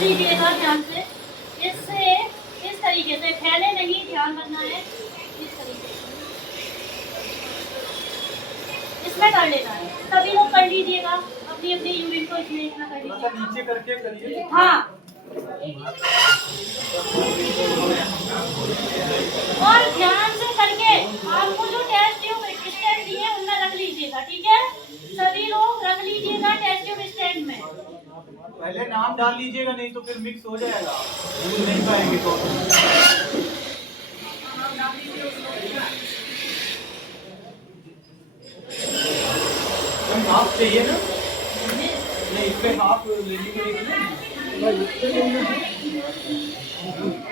लीजिएगा ध्यान से। इससे इस तरीके से फैले नहीं, ध्यान रखना है। इस तरीके से इसमें कर लेना है। सभी लोग कर लीजिएगा अपनी अपनी यूनिट को इसमें इतना कर लीजिए। नीचे करके करिए। हाँ, और ध्यान से करके आपको जो टेस्ट ट्यूब स्टैंड दिए उनमें रख लीजिएगा, ठीक है? सभी लोग रख लीजिएगा टेस्ट ट्यूब स्टैंड में। पहले नाम डाल लीजिएगा, नहीं तो फिर मिक्स हो जाएगा, भूल नहीं पाएंगे तो। हाफ चाहिए ना? नहीं, इसमें हाफ लेनी पड़ेगी ना।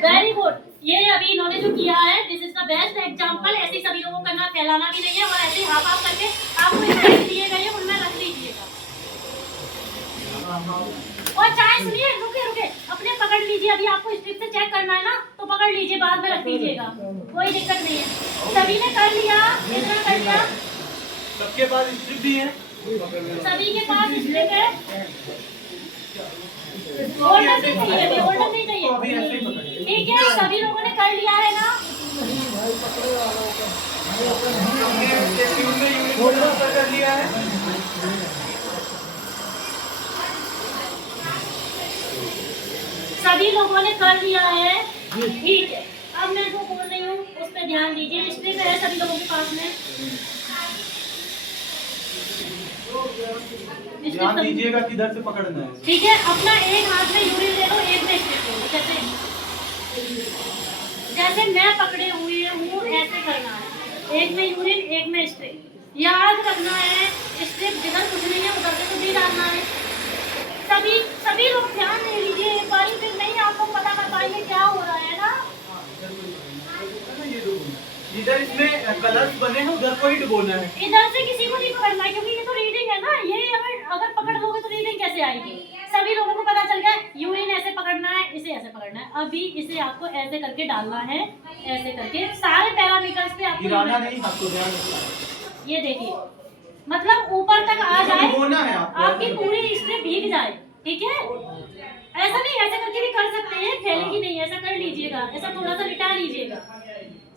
Very good. ये अभी इन्होंने जो किया है, this is the best example. ऐसे ही सभी लोगों को करना, फैलाना भी नहीं है, और ऐसे ही हाफ हाफ करके आपको स्टेप दिए गए उनमें रख लीजिएगा। और चाहे सुनिए, रुके रुके, अपने पकड़ लीजिए। अभी आपको स्ट्रिप से चेक करना है ना, तो पकड़ लीजिए, बाद में रख लीजिएगा, कोई दिक्कत नहीं है। सभी ने कर लिया, इतना कर लिया। सबके पास स्ट्रिप भी है, सभी के पास स्ट्रिप है। होल्डर नहीं चाहिए, होल्डर नहीं चाहिए, ठीक है? सभी लोगों ने कर लिया है ना? कर लिया है। सभी लोगों ने कर लिया है, ठीक है? अब मैं जो बोल रही हूँ उस पर ध्यान दीजिए। स्ट्रिप है सभी लोगों के पास में, ध्यान दीजिएगा किधर से पकड़ना है, ठीक है? अपना एक हाथ में यूरिन ले लो, एक में स्ट्रिप ले लो। जैसे मैं पकड़े हुए हूँ ऐसे करना है, एक में यूरिन एक में स्ट्रिप। याद रखना है, स्ट्रिप जिधर कुछ नहीं है उधर से कुछ भी डालना है। सभी लोग ध्यान दे लीजिए एक बार, फिर नहीं आपको पता कर पाएंगे क्या हो रहा है ना। इधर इसमें कलर्स बने हैं, उधर को ही डुबोना है। इधर से किसी को नहीं पकड़ना है, क्योंकि ये तो रीडिंग है ना। ये अगर पकड़ लोगे तो रीडिंग कैसे आएगी? सभी लोगों को पता चल गया, यूरिन ऐसे पकड़ना है, इसे ऐसे पकड़ना है। अभी इसे आपको ऐसे करके डालना है, ऐसे करके सारे पैरामीटर्स पे आपको गिराना नहीं, आपको ध्यान रखना है। ये देखिए, मतलब ऊपर तक आ जाए, डुबोना है आपकी पूरी स्ट्रिप भीग जाए, ठीक है? ऐसा नहीं, ऐसे करके भी कर सकते हैं, फैलेगी नहीं, ऐसा कर लीजिएगा, ऐसा थोड़ा सा लिटा लीजिएगा।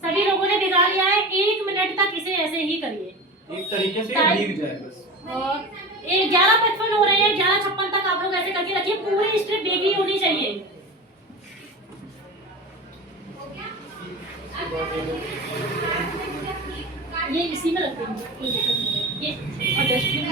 सभी लोगों ने भिगा लिया है, 1 मिनट तक इसे ऐसे ही करिए, एक तरीके से भीग जाए बस। और 11:55 हो रहे हैं, 11:56 तक आप लोग ऐसे करके रखिए, पूरी स्ट्रिप भीगी होनी चाहिए। ये इसी में रखते हैं, कोई दिक्कत नहीं है। ये और डस्टबिन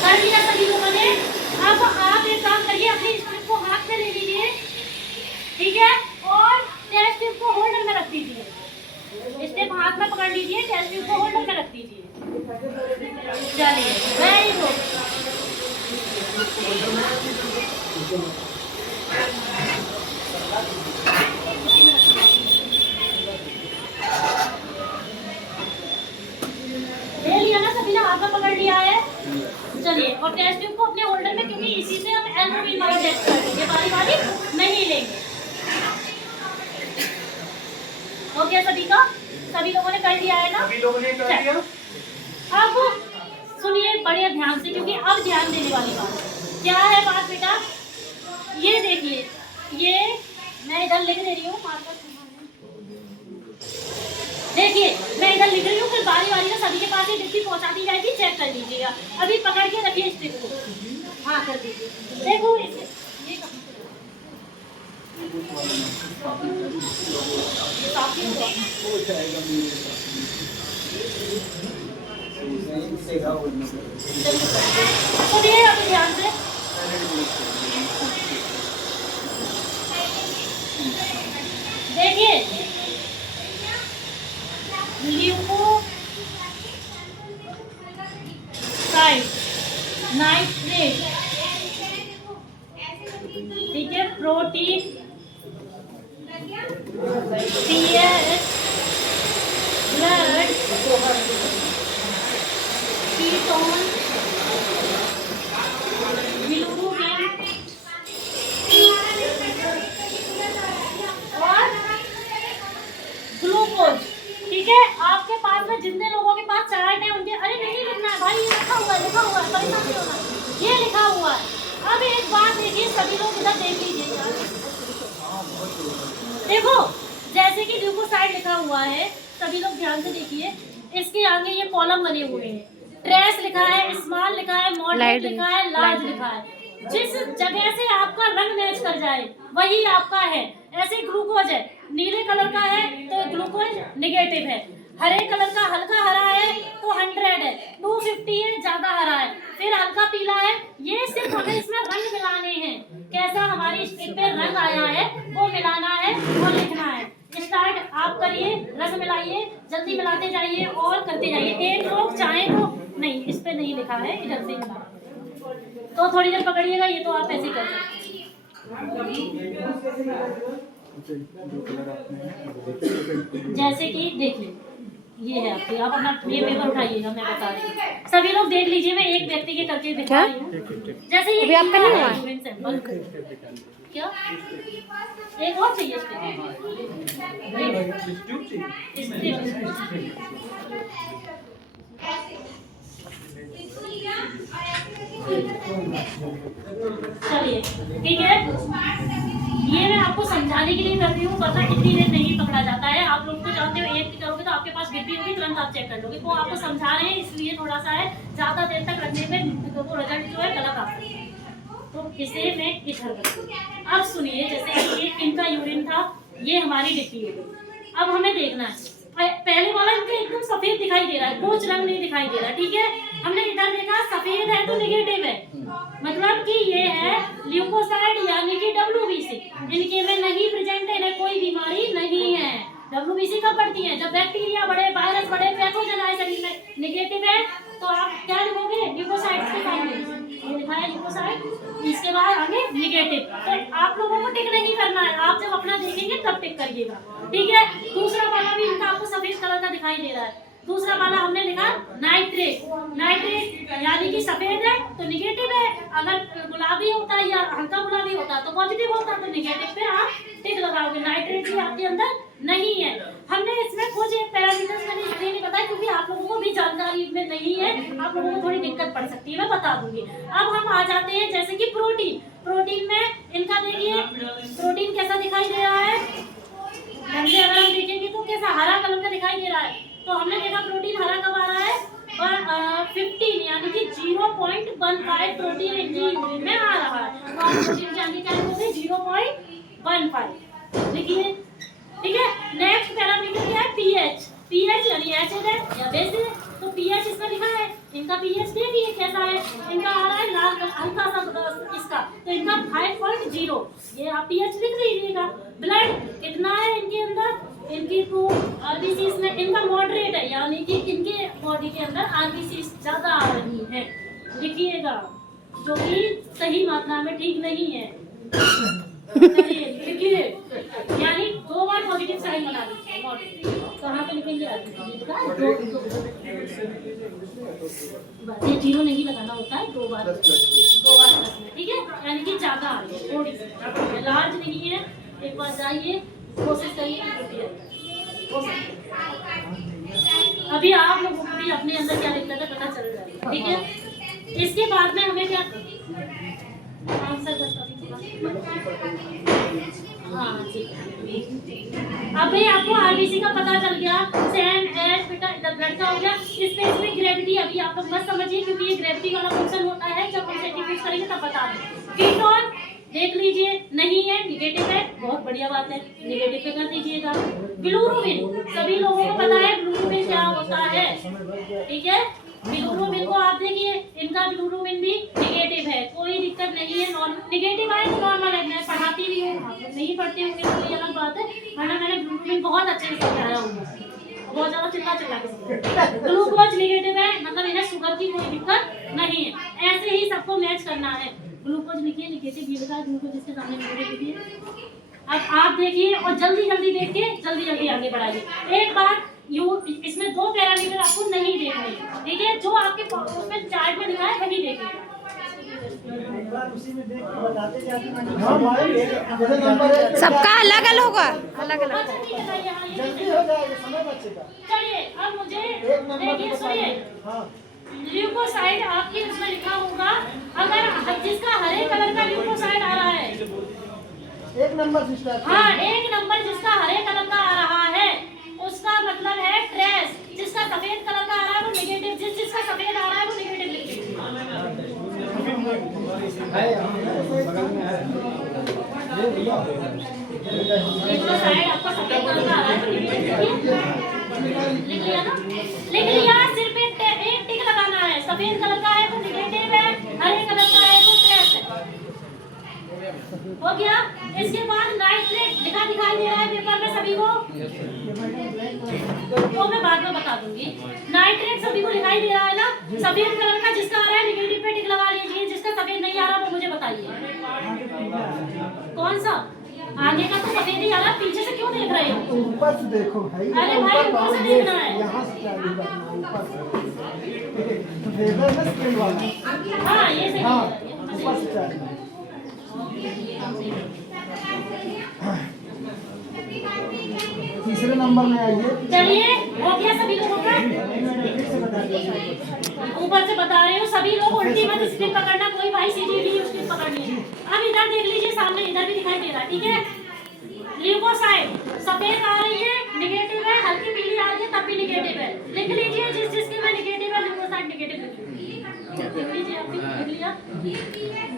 कर लिया सभी लोगों ने। अब आप एक काम करिए, अपनी स्ट्रिप को हाथ में ले लीजिए, ठीक है? और टेस्ट ट्यूब को होल्डर में रख दीजिए। स्ट्रिप हाथ में पकड़ लीजिए, टेस्ट ट्यूब को होल्डर में रख दीजिए। चलिए, वेरी गुड। ले लिया ना सभी ने, हाथ में पकड़ लिया है। चलिए, और टेस्ट ट्यूब को अपने होल्डर में, क्योंकि इसी से हम एल्बोमीन वाला टेस्ट करेंगे, बारी बारी नहीं लेंगे। हो गया सभी का? सभी लोगों ने कर लिया है ना? सभी लोगों ने कर लिया। अब सुनिए बड़े ध्यान से, क्योंकि अब ध्यान देने वाली बात क्या है। बात बेटा ये देखिए, ये मैं इधर लिख दे रही हूँ, देखिए मैं इधर लिख रही हूँ, फिर बारी बारी से सभी के पास ये डिब्बी पहुँचा दी जाएगी, चेक कर लीजिएगा। अभी पकड़ के रखिए स्ट्रिप को, हाँ कर दीजिए। देखो ये सुनिए अब ध्यान से, देखिए नाइट्रेट, ठीक है? Protein, CS, blood, ketone, bilirubin, अब एक बात देखिए, सभी लोग इधर देख लीजिए। देखो जैसे कि ल्यूकोसाइड लिखा हुआ है, सभी लोग ध्यान से देखिए, इसके आगे ये कॉलम बने हुए हैं, ट्रेस लिखा है, स्मॉल लिखा है, मॉडरेट लिखा है, लार्ज लिखा है। जिस जगह से आपका रंग मैच कर जाए वही आपका है। ऐसे ग्लूकोज है, नीले कलर का है तो ग्लूकोज नेगेटिव है, हरे कलर का हल्का हरा है तो 100 है, 250 है ज्यादा हरा है, फिर हल्का पीला है। ये सिर्फ हमें इसमें रंग मिलाने हैं, कैसा हमारी स्टिक पे रंग आया है वो मिलाना है और लिखना है। स्टार्ट आप करिए, रंग मिलाइए, जल्दी मिलाते जाइए और करते जाइए। एक लोग चाहे तो नहीं, इस पे नहीं लिखा है, इधर से मिला तो थोड़ी देर पकड़िएगा, ये तो आप ऐसे कर सकते जैसे कि देख लीजिए, ये है आपकी, आप अपना ये पेपर उठाइएगा, मैं बता रही हूँ, सभी लोग देख लीजिए, मैं एक व्यक्ति के करके दिखा रही हूँ। जैसे ये आपका नहीं हुआ यूरिन सैंपल, क्या एक और चाहिए चलिए ठीक है, ये मैं आपको समझाने के लिए कर रही हूँ, वरना इतनी देर नहीं पकड़ा जाता है। आप लोग तो जानते हो, एक भी करोगे तो आपके पास गिट्टी होगी, तुरंत आप चेक कर लोगे। तो आपको समझा रहे हैं इसलिए थोड़ा सा है, ज्यादा देर तक रखने में वो रिजल्ट जो है गलत आता है, तो इसे मैं इधर रखूँ। अब सुनिए, जैसे ये इनका यूरिन था, ये हमारी डिप्टी हो गई। अब हमें देखना है, पहले वाला इनका एकदम सफेद दिखाई दे रहा है, कुछ रंग नहीं दिखाई दे रहा, ठीक है। हमने इधर देखा सफेद है तो नेगेटिव है, मतलब कि ये है ल्यूकोसाइड यानी कि WBC, इनके में नहीं प्रेजेंट है, कोई बीमारी नहीं है। WBC कब बढ़ती है? जब बैक्टीरिया बढ़े, वायरस बढ़े, पैथोजन आए शरीर में। नेगेटिव है तो आप क्या लिखोगे? ल्यूकोसाइड के सामने ये लिखा है ल्यूकोसाइड, इसके बाद आगे नेगेटिव। तो आप लोगों को टिक नहीं करना है, आप जब अपना देखेंगे तब टिक करिएगा, ठीक है। दूसरा वाला भी इनका आपको सफेद कलर का दिखाई दे रहा है, दूसरा वाला हमने लिखा नाइट्रेट, नाइट्रेट यानी कि सफेद है तो नेगेटिव है, अगर गुलाबी होता है या हल्का गुलाबी होता तो पॉजिटिव होता, तो नेगेटिव पे आप टिक लगाओगे। नाइट्रेट भी आपके अंदर नहीं है। हमने इसमें कुछ पैरामीटर्स मैंने इसलिए नहीं बताया क्योंकि आप लोगों को भी जानकारी में नहीं है, आप लोगों को थोड़ी दिक्कत पड़ सकती है, मैं बता दूंगी। अब हम आ जाते हैं जैसे कि प्रोटीन, प्रोटीन में इनका देखिए प्रोटीन कैसा दिखाई दे रहा है, अगर हम देखेंगे तो कैसा हरा कलर का दिखाई दे रहा है। तो हमने देखा प्रोटीन हरा कब आ रहा है, और 15 यानी कि 0.15 प्रोटीन इनकी यूरिन में आ रहा है, तो आप प्रोटीन जानिए क्या लिखोगे? 0.15 लिखिए, ठीक है। नेक्स्ट पैरामीटर क्या है? पीएच, पीएच यानी एसिड है या बेस है, तो पीएच इसमें लिखा है। इनका पीएच देखिए कैसा है, इनका आ रहा है लाल हल्का सा इसका, तो इनका 5.0, ये आप पीएच लिख लीजिएगा। ब्लड कितना है इनके अंदर? इनकी तो आरबीसी में इनका मॉडरेट है, यानी कि इनके बॉडी के अंदर आरबीसी ज्यादा आ रही है, लिखिएगा, जो कि सही मात्रा में ठीक नहीं है। लिखिए, यानी 2 बार पॉजिटिव साइन बना दीजिए, कहाँ पे लिखेंगे? ये 0 नहीं लगाना होता है, 2 बार, 2 बार, ठीक है, यानी कि ज्यादा आ रही है, थोड़ी सी लार्ज नहीं है। एक बार जाइए, कोशिश करिए, अभी आप लोगों को भी अपने अंदर क्या दिक्कत है पता चल जाएगा, ठीक है। इसके बाद में हमें क्या, हाँ ठीक है, अभी आपको आरबीसी का पता चल गया, सेम एज बेटा ब्लड का हो गया। इसमें ग्रेविटी अभी आप लोग मत समझिए क्योंकि ये ग्रेविटी वाला क्वेश्चन होता है, जब हम सेंटीफिक करेंगे तब बता दें। कीटोन देख लीजिए, नहीं है, नेगेटिव है, बहुत बढ़िया बात है, नेगेटिव पे कर दीजिएगा। बिलिरुबिन, सभी लोगों को पता है बिलिरुबिन क्या होता है, ठीक है। बिलिरुबिन को आप देखिए, इनका बिलिरुबिन भी नेगेटिव है, कोई दिक्कत नहीं है। नेगेटिव आए तो नॉर्मल है, मैं पढ़ाती भी हूँ, आप नहीं पढ़ते होंगे तो कोई अलग बात है, वरना मैंने बिलिरुबिन बहुत अच्छे से समझाया होगा, बहुत ज्यादा चिल्ला के। ग्लूकोज नेगेटिव है, मतलब इन्हें शुगर की कोई दिक्कत नहीं है। ऐसे ही सबको मैच करना है। ग्लूकोज लिखिए, नेगेटिव ये लगा, ग्लूकोज इसके सामने नेगेटिव लिखिए। अब आप देखिए और जल्दी जल्दी देख के जल्दी जल्दी आगे बढ़ाइए। एक बार इसमें 2 पैरामीटर आपको नहीं देखने, ठीक है, जो आपके उसमें चार्ट में दिखा है वही देखिए। सबका अलग अलग होगा, अलग अलग। चलिए अब मुझे देखिए, सुनिए, ल्यूकोसाइड आपके उसमें लिखा होगा, अगर जिसका हरे कलर नंबर से स्टार्ट हाँ, 1 नंबर जिसका हरे कलर का आ रहा है उसका मतलब है ट्रेस। जिसका सफेद कलर का आ रहा है वो नेगेटिव, जिसका सफेद आ रहा है वो नेगेटिव लिखिए। जो साइड आपका सफेद कलर का आ रहा है वो नेगेटिव लिख लिया ना? लिख लिया। सिर्फ एक टिक लगाना है। सफेद कलर का है तो नेगेटिव है, हरे कलर का है तो ट्रेस है। हो गया। इसके बाद नाइट्रेट दिखाई दे रहा है पेपर में सभी को, तो मैं बाद में बता दूंगी। नाइट्रेट सभी को दिखाई दे रहा है ना? सफेद कलर का जिसका आ रहा है नेगेटिव पे टिक लगा लीजिए, जिसका सफेद नहीं आ रहा वो मुझे बताइए। कौन सा? आगे का तो सफेद ही आ रहा है, पीछे से क्यों देख रहे हो? ऊपर से देखो भाई। अरे भाई ऊपर से देखना है। यहाँ से चालू करना है, ऊपर से। तो फेवर में स्केल वाला। हाँ ये सही हाँ, है। ऊपर से चालू। तीसरे नंबर में आइए। चलिए, हो गया सभी लोगों का? फिर से बता दीजिए। ऊपर से बता रहे हो सभी लोग उल्टी मत स्क्रीन पकड़ना, कोई भाई सीधी ली स्क्रीन पकड़नी है। अब इधर देख लीजिए, सामने इधर भी दिखाई दे रहा है, ठीक है? ल्यूकोसाइड सफेद आ रही है नेगेटिव है, हल्की पीली आ रही है तब भी नेगेटिव है। लिख लीजिए जिसके में नेगेटिव है ल्यूकोसाइड नेगेटिव लिख लीजिए। आप लिख लिया?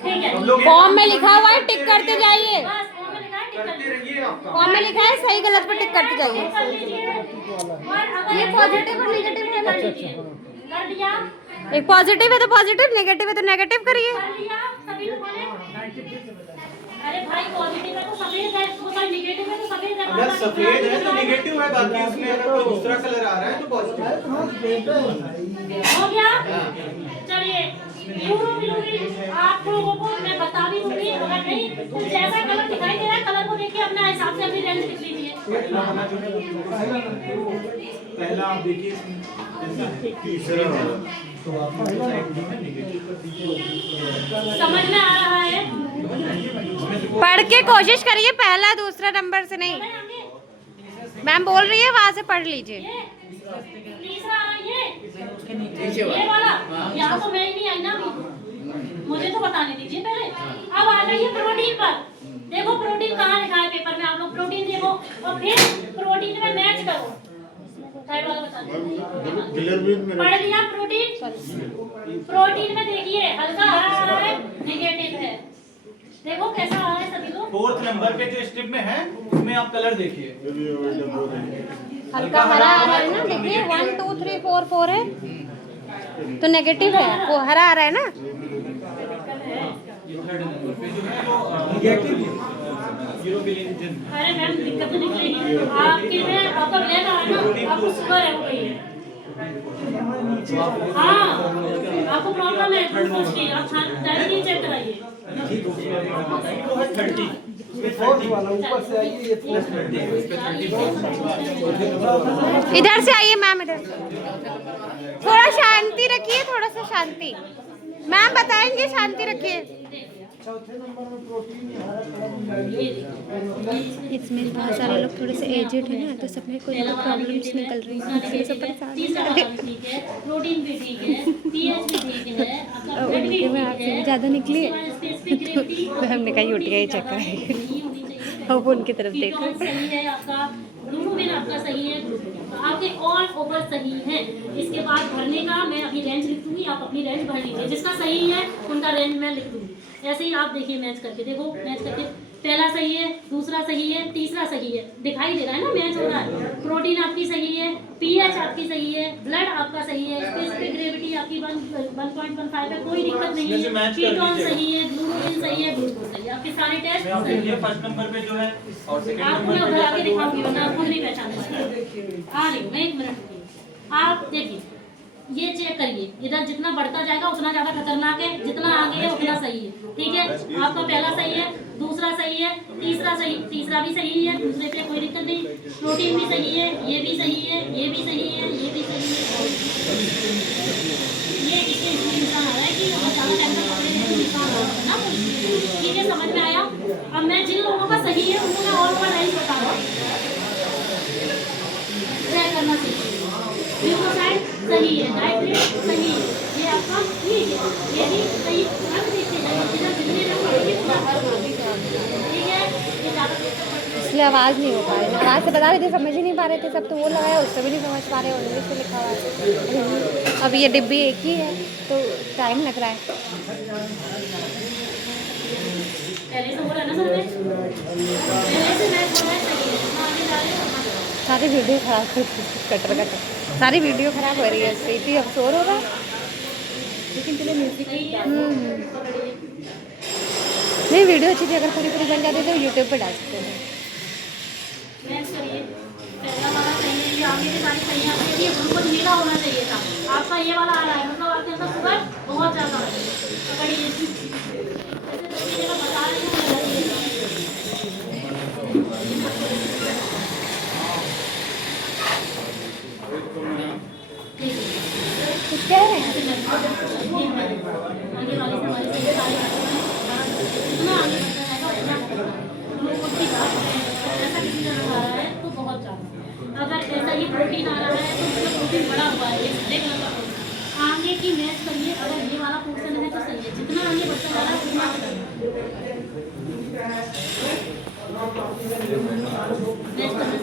ठीक है। फॉर्म में लिखा हुआ है, टिक करते जाइए। बस फॉर्म में लिखा है, टिक कर लीजिए। फॉर्म में लिखा है, सही गलत पर टिक करते जाइए। कर लीजिए। और अगर ये पॉजिटिव और नेगेटिव है ना? कर लीजिए। कर दिया? एक पॉजिटिव है तो पॉजिटिव, नेगेटिव है तो नेगेटिव करिए। कर लिया सभी लोगों ने? अरे भाई पॉजिटिव है तो सफेद है, वो साइड नेगेटिव है तो सफेद है। अगर सफेद है तो नेगेटिव है, बाकी उसमें अगर कोई दूसरा कलर आ रहा है तो पॉजिटिव है। हो गया? चलिए यूरोबिलिटी आप लोगों को मैं बता भी दूंगी, अगर नहीं तो जैसा कलर दिखाई दे रहा है कलर को देखिए अपने हिसाब से अपनी रेंज लिख लीजिए। पहला आप देखिए, तीसरा समझ में आ रहा है? पढ़ के कोशिश करिए, पहला दूसरा नंबर से नहीं। मैम बोल रही है वहाँ से पढ़ लीजिए। ये तीसरा आ रहा है, ये वाला। यहाँ तो मैं ही नहीं आई ना अभी, मुझे तो बताने दीजिए पहले। अब आ जाइए प्रोटीन पर। देखो प्रोटीन कहाँ लिखा है पेपर में, आप लोग प्रोटीन देखो और फिर प्रोटीन में मैच करो। साइड वाला बता दीजिए। पढ़ लिया प्रोटीन? प्रोटीन में देखिए हल्का हरा आ रहा है नेगेटिव है। देखो कैसा आ रहा है सभी लोग? 4th नंबर पे जो स्ट्रिप में है उसमें आप कलर देखिए, हल्का हरा आ रहा है ना? देखिए 1 2 3 4 4 है तो नेगेटिव है, वो हरा आ रहा है ना? अरे मैम दिक्कत तो निकलेगी आपके में। आपका ब्लैक आ रहा है ना, आपको शुगर है, हो गई है। हाँ आपको प्रॉब्लम है थोड़ी, आप डायरेक्टली चेक कराइए। फोर्थ वाला ऊपर से आइए, ये फोर्थ में। इधर से आइए मैम, इधर थोड़ा शांति रखिए, थोड़ा सा शांति। मैम बताएंगे, शांति रखिए। चौथे नंबर में प्रोटीन हरा कलर। इसमें बहुत सारे लोग थोड़े से एजेड हैं ना, तो सब में कोई प्रॉब्लम्स निकल रही हैं, सब परेशान। ठीक है, प्रोटीन भी ठीक है, पीएच भी ठीक है, आपका ब्लड भी उनके में ठीक आपसे है। ज़्यादा निकली है स्पेसिफिक ग्रेविटी तो हमने कहा यूटीआई चेक कराएंगे। नहीं होनी चाहिए। अब वो उनकी तरफ देखो। कीटोन सही है आपका, ग्लूटामिन आपका सही है, आपके ऑल ओवर सही है। इसके बाद भरने का मैं अभी रेंज लिख दूंगी, आप अपनी रेंज भर लीजिए। जिसका सही है उनका रेंज मैं लिख दूंगी। ऐसे ही आप देखिए मैच करके, देखो मैच करके पहला सही है, दूसरा सही है, तीसरा सही है, दिखाई दे रहा है ना मैच हो रहा है। प्रोटीन आपकी सही है, पीएच आपकी सही है, ब्लड आपका सही है, स्पेसिफिक ग्रेविटी आपकी 1.15 है, कोई दिक्कत नहीं है, कीटोन सही है, ग्लूटामिन सही है, ग्लूकोज सही है, आपके सारे टेस्ट सही है। फर्स्ट नंबर पे जो है और सेकंड आपको मैं नंबर उधर आके दिखाऊंगी वरना आप खुद नहीं पहचान पाएंगे। आ रही हूँ मैं, 1 मिनट रुकिए। आप देखिए ये चेक करिए, इधर जितना बढ़ता जाएगा उतना ज़्यादा खतरनाक है, जितना आगे है उतना सही है। ठीक है, आपका पहला सही है, दूसरा सही है, तीसरा भी सही है, दूसरे पे कोई दिक्कत नहीं। प्रोटीन भी सही है, ये भी सही है, ये भी सही है, ये भी सही है। ये इसके निशान आ रहा है कि ज़्यादा टाइम तक पकड़ेंगे तो निशान आ रहा है ना। ठीक है, समझ में आया? अब मैं जिन लोगों का सही है उनको मैं और ओवर रेंज बता रहा हूँ, चेक करना सीखिए। ग्लूकोसाइड सही है, नाइट्रेट सही है, ये आपका ठीक है, ये भी सही। अब देखते जाइए इधर दिल्ली में ठीक है, ये ज़्यादा इसलिए आवाज़ नहीं हो पा रही। आवाज़ से बता रहे थे, समझ ही नहीं पा रहे थे सब, तो वो लगाया उससे भी नहीं समझ पा रहे, इंग्लिश में लिखा हुआ है। अब ये डिब्बी एक ही है तो टाइम लग रहा है। पहले से हो रहा है ना सर मैच, पहले से मैच हो रहा है, सही है। हाँ, आगे जा रहे हैं हम। सारी वीडियो खराब कटर सारी वीडियो खराब हो रही है। स्वीटी अब शोर हो रहा है, लेकिन चलिए म्यूजिक नहीं वीडियो अच्छी थी। अगर पूरी पूरी बन जाती तो यूट्यूब पे डाल सकते हैं। मैच करिए। पहला वाला सही है, ये आगे की सारी सही आती है, ये ग्लूकोज नीला होना चाहिए था, आपका ये वाला आ रहा है, मतलब आपके अंदर शुगर बहुत ज़्यादा है। पकड़िए, जैसे दूसरी जगह बता रही हूँ मैं लगाइए। कुछ कह रहे हैं? आगे वाली से हमारी सही सारी इतना आगे बढ़ता है तो ग्लूकोज की बात करें, ऐसा किसी का आ रहा है तो बहुत ज़्यादा। अगर ऐसा ही प्रोटीन आ रहा है तो उसमें प्रोटीन बड़ा हुआ है, ये हरे कलर का प्रोटीन। आगे की मैच करिए, अगर ये वाला पोर्शन है तो सही है, जितना आगे बढ़ता जा रहा है उतना मैच करना